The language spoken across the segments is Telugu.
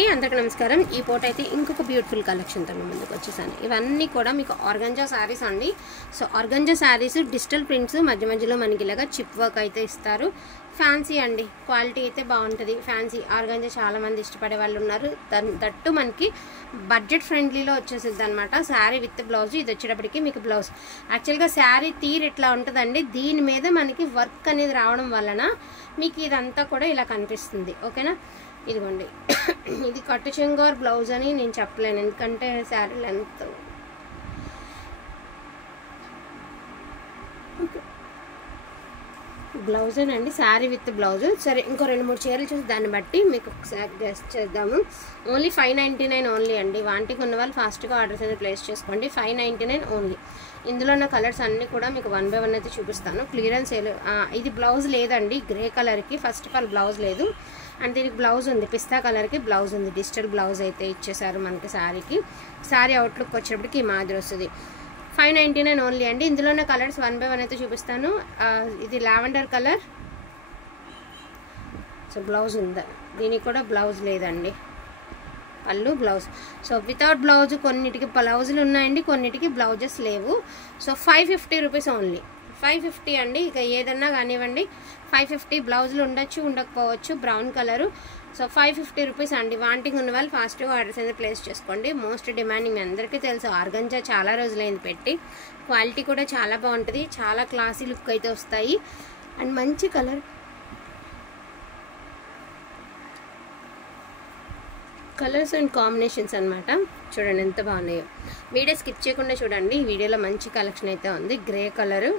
అందరికీ నమస్కారం. ఈ పూట అయితే ఇంకొక బ్యూటిఫుల్ కలెక్షన్తో ముందుకు వచ్చేసాను. ఇవన్నీ కూడా మీకు ఆర్గంజా శారీస్ అండి. So organza saris digital prints మధ్య మధ్యలో మనకి ఇలాగా చిప్ వర్క్ అయితే ఇస్తారు. ఫ్యాన్సీ అండి, క్వాలిటీ అయితే బాగుంటుంది. ఫ్యాన్సీ ఆర్గంజా చాలా మంది ఇష్టపడే వాళ్ళు ఉన్నారు. దట్టు మనకి బడ్జెట్ ఫ్రెండ్లీలో వచ్చేసింది అనమాట. Sari with blouse. ఇది వచ్చేటప్పటికి మీకు బ్లౌజ్. యాక్చువల్గా శారీ తీరు ఇట్లా ఉంటుందండి. దీని మీద మనకి వర్క్ అనేది రావడం వలన మీకు ఇదంతా కూడా ఇలా కనిపిస్తుంది. ఓకేనా, ఇదిగోండి. ఇది కట్టు చెంగోర్ బ్లౌజ్ అని నేను చెప్పలేను, ఎందుకంటే శారీ లెంత్. బ్లౌజేనండి, శారీ విత్ బ్లౌజ్. సరే, ఇంకో 2-3 చీరలు చూసి దాన్ని బట్టి మీకు ఒకసారి గెస్ట్ చేద్దాము. ఓన్లీ 599 ఓన్లీ అండి. వాంటికి ఉన్న వాళ్ళు ఫాస్ట్గా ఆర్డర్స్ అనేది ప్లేస్ చేసుకోండి. 599 ఓన్లీ. ఇందులో ఉన్న కలర్స్ అన్నీ కూడా మీకు 1 by 1 అయితే చూపిస్తాను. Clearance sale. ఇది బ్లౌజ్ లేదండి, గ్రే కలర్కి. ఫస్ట్ ఆఫ్ ఆల్ బ్లౌజ్ లేదు, అంటే దీనికి బ్లౌజ్ ఉంది. పిస్తా కలర్కి బ్లౌజ్ ఉంది. డిజిటల్ బ్లౌజ్ అయితే ఇచ్చేసారు మనకి శారీకి. శారీ అవుట్లుక్ వచ్చేటప్పటికి ఈ మాదిరి వస్తుంది. 599 ఓన్లీ అండి. ఇందులోనే కలర్స్ 1 by 1 అయితే చూపిస్తాను. ఇది లావెండర్ కలర్. సో బ్లౌజ్ ఉందా, దీనికి కూడా బ్లౌజ్ లేదండి. పళ్ళు, బ్లౌజ్. సో వితౌట్ బ్లౌజ్ కొన్నిటికి బ్లౌజులు ఉన్నాయండి, కొన్నిటికి బ్లౌజెస్ లేవు. So 550 rupees only. 550 అండి. ఇక ఏదన్నా కానివ్వండి 550. బ్లౌజులు ఉండొచ్చు, ఉండకపోవచ్చు. Brown colour. సో 550 రూపీస్ అండి. వాంటింగ్ ఉన్న వాళ్ళు ఫాస్ట్గా ఆర్డర్స్ అనేది ప్లేస్ చేసుకోండి. మోస్ట్ డిమాండింగ్, మీ అందరికీ తెలుసు ఆర్గంజా చాలా రోజులైంది పెట్టి. క్వాలిటీ కూడా చాలా బాగుంటుంది. చాలా క్లాసీ లుక్ అయితే వస్తాయి. అండ్ మంచి కలర్, కలర్స్ అండ్ కాంబినేషన్స్ అనమాట. చూడండి ఎంత బాగున్నాయో. వీడియో స్కిప్ చేయకుండా చూడండి. ఈ వీడియోలో మంచి కలెక్షన్ అయితే ఉంది. Grey colour.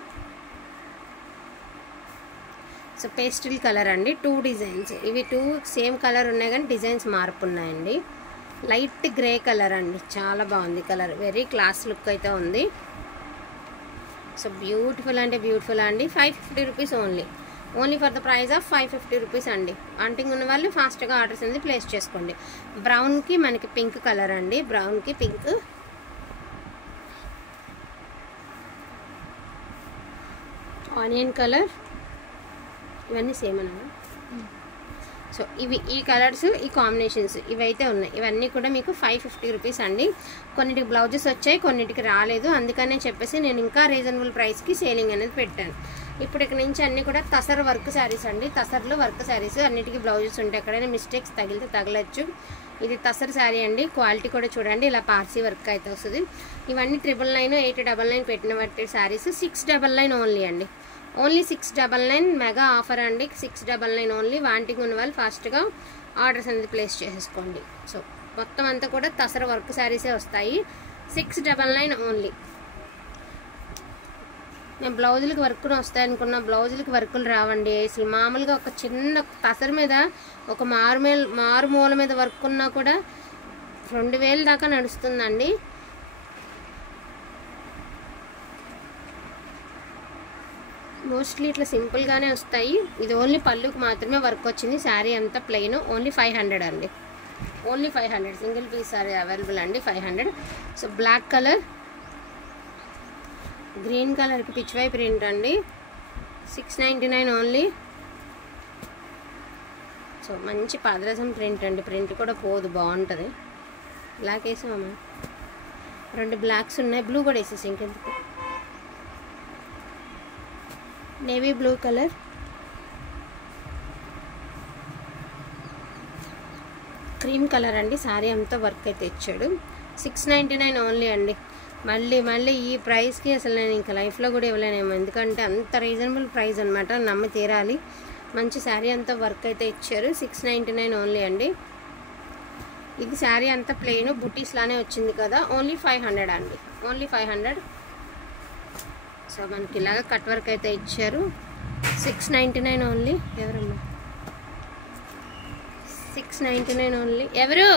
So pastel colour అండి. 2 డిజైన్స్. ఇవి 2 సేమ్ కలర్ ఉన్నాయి కానీ డిజైన్స్ మార్పు ఉన్నాయండి. లైట్ గ్రే కలర్ అండి, చాలా బాగుంది కలర్. వెరీ క్లాస్ లుక్ అయితే ఉంది. సో బ్యూటిఫుల్ అంటే బ్యూటిఫుల్ అండి. 550 rupees only. Only for the price of 550 rupees అండి. వాంటింగ్ ఉన్న వాళ్ళు ఫాస్ట్గా ఆర్డర్స్ అనేది ప్లేస్ చేసుకోండి. బ్రౌన్కి మనకి పింక్ కలర్ అండి. బ్రౌన్కి పింక్. Onion colour. ఇవన్నీ సేమ్ అన్నా. సో ఇవి ఈ కలర్స్, ఈ కాంబినేషన్స్ ఇవైతే ఉన్నాయి. ఇవన్నీ కూడా మీకు 550 రూపీస్ అండి. కొన్నిటికి బ్లౌజెస్ వచ్చాయి, కొన్నిటికి రాలేదు. అందుకనే చెప్పేసి నేను ఇంకా రీజనబుల్ ప్రైస్కి సేలింగ్ అనేది పెట్టాను. ఇప్పుడు ఇక్కడ నుంచి అన్నీ కూడా తసర్ వర్క్ శారీస్ అండి. తసర్లో వర్క్ శారీస్. అన్నిటికీ బ్లౌజెస్ ఉంటాయి. ఎక్కడైనా మిస్టేక్స్ తగిలితే తగలచ్చు. ఇది తసర్ శారీ అండి. క్వాలిటీ కూడా చూడండి, ఇలా పార్సీ వర్క్ అయితే వస్తుంది. ఇవన్నీ 999, 899 పెట్టిన బట్టి శారీస్. 699 ఓన్లీ అండి. ఓన్లీ 699 మెగా ఆఫర్ అండి. 699 ఓన్లీ. వాంటింగ్ ఉన్న వాళ్ళు ఫాస్ట్గా ఆర్డర్స్ అనేది ప్లేస్ చేసేసుకోండి. సో మొత్తం అంతా కూడా తసర వర్క్ శారీసే వస్తాయి. 699 ఓన్లీ. నేను బ్లౌజులకి వర్కులు వస్తాయి అనుకున్నా, బ్లౌజులకి వర్కులు రావండి. అసలు మామూలుగా ఒక చిన్న తసర మీద ఒక మారుమూల మీద వర్క్ ఉన్నా కూడా 2000 దాకా నడుస్తుందండి. మోస్ట్లీ ఇట్లా సింపుల్గానే వస్తాయి. ఇది ఓన్లీ పళ్ళుకి మాత్రమే వర్క్ వచ్చింది. శారీ అంతా ప్లెయిన్. ఓన్లీ 500 అండి. Only 500. Single piece sari available అండి. 500. సో బ్లాక్ కలర్, గ్రీన్ కలర్కి పిచ్వై ప్రింట్ అండి. 699 ఓన్లీ. సో మంచి పాదరసం ప్రింట్ అండి. ప్రింట్ కూడా పోదు, బాగుంటుంది. బ్లాక్ వేసామా, 2 బ్లాక్స్ ఉన్నాయి. బ్లూ కూడా వేసేసి ఇంకెందుకు. Navy blue colour, cream colour అండి. శారీ అంతా వర్క్ అయితే ఇచ్చాడు. 699 ఓన్లీ అండి. మళ్ళీ ఈ ప్రైస్కి అసలు నేను ఇంకా లైఫ్లో కూడా ఇవ్వలేనేమో, ఎందుకంటే అంత రీజనబుల్ ప్రైస్ అనమాట. నమ్మి తీరాలి. మంచి శారీ అంతా వర్క్ అయితే ఇచ్చారు. 699 ఓన్లీ అండి. ఇది శారీ అంతా ప్లెయిన్ బుటీస్ లానే వచ్చింది కదా. ఓన్లీ 500 అండి. ఓన్లీ 500. సో మనకి ఇలాగ కట్ వర్క్ అయితే ఇచ్చారు. 699 ఓన్లీ. ఎవరమ్మా, 699 ఓన్లీ. ఎవరు